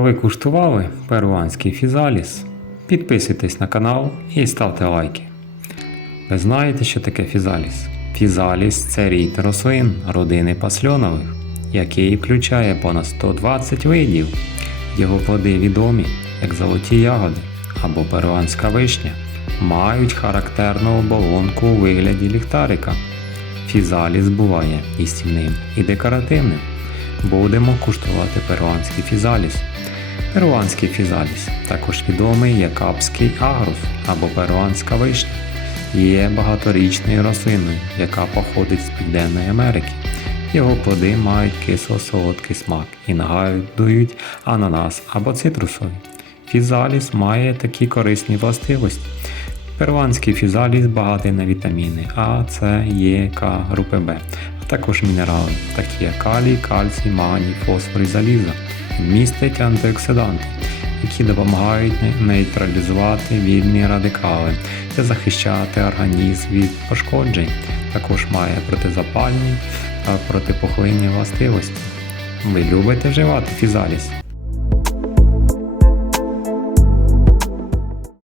ви куштували перуанський фізаліс? Підписуйтесь на канал і ставте лайки. Ви знаєте, що таке фізаліс? Фізаліс це рід рослин родини пасльонових, який включає понад 120 видів. Його плоди відомі, як золоті ягоди або перуанська вишня, мають характерну оболонку у вигляді ліхтарика. Фізаліс буває і стільним, і декоративним. Будемо куштувати перуанський фізаліс. Перуанський фізаліс, також відомий як капський агрус або перуанська вишня, є багаторічною рослиною, яка походить з Південної Америки. Його плоди мають кисло-солодкий смак і нагадують ананас або цитрусовий. Фізаліс має такі корисні властивості. Перуанський фізаліс багатий на вітаміни А, С, Е, К, групи Б, також мінерали, такі як калій, кальцій, магній, фосфор і залізо. Він містить антиоксиданти, які допомагають нейтралізувати вільні радикали та захищати організм від пошкоджень. Також має протизапальні та протипухлинні властивості. Ви любите вживати фізаліс?